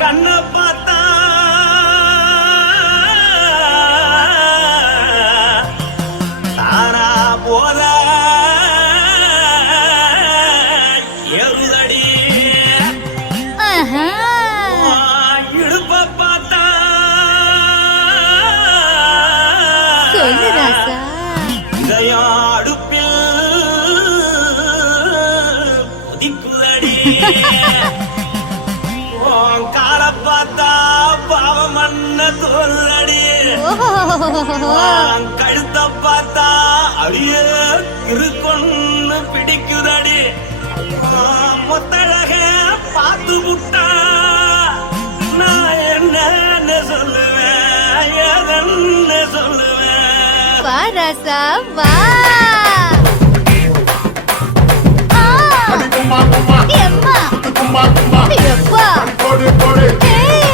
கண்ணப்பா கால பார்த்தா பாவமன்ன தோல்லடி. கழுத்த பார்த்தா அப்படியே இருக்குன்னு பிடிக்குதடி. மொத்தழக பார்த்து விட்டா நான் என்னன்னு சொல்லுவேன் எதன்னு சொல்லுவேன். பாரசா வா. கும்பா கும்பா পড়ে পড়ে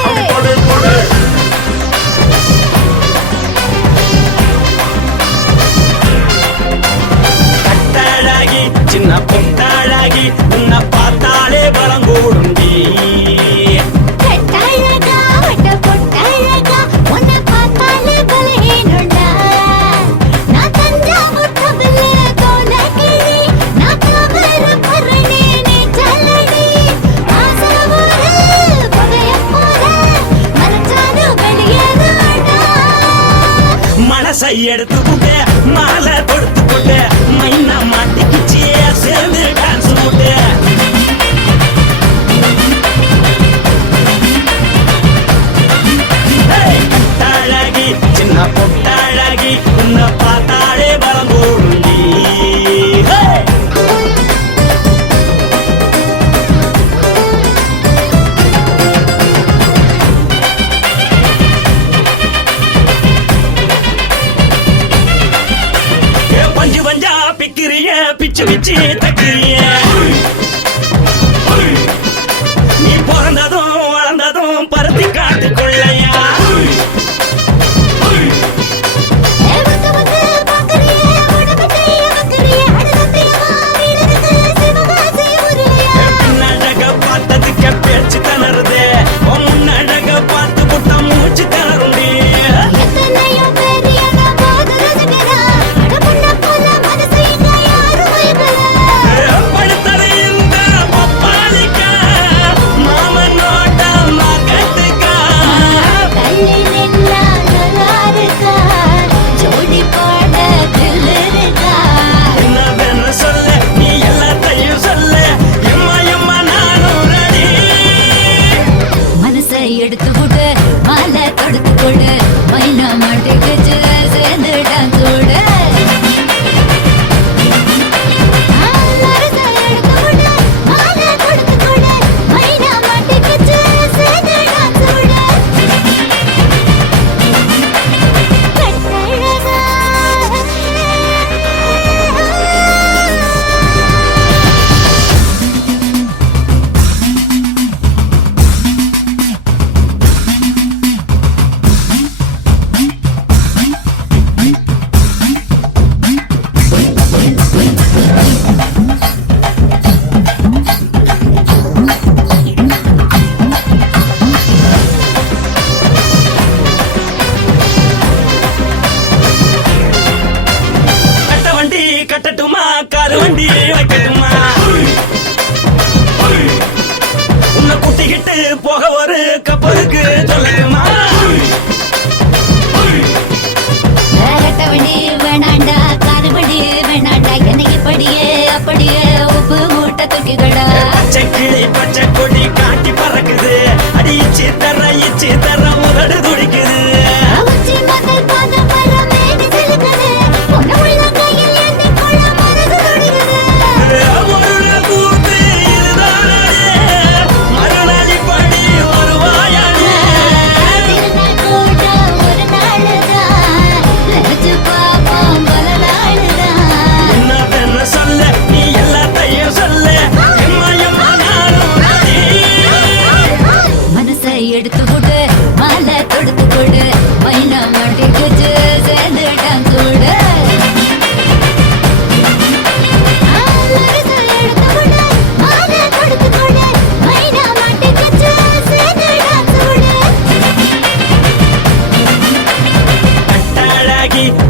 আমি পড়ে পড়ে। era tudo bem. சுவிச்சு தக்கிறியா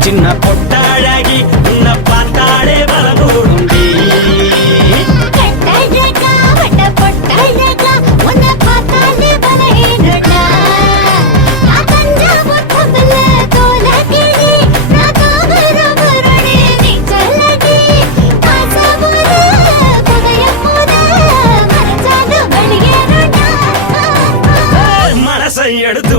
சின்ன பொட்டாழகி உன்னை பார்த்தாலே பலங்கூடுண்டி எடுத்து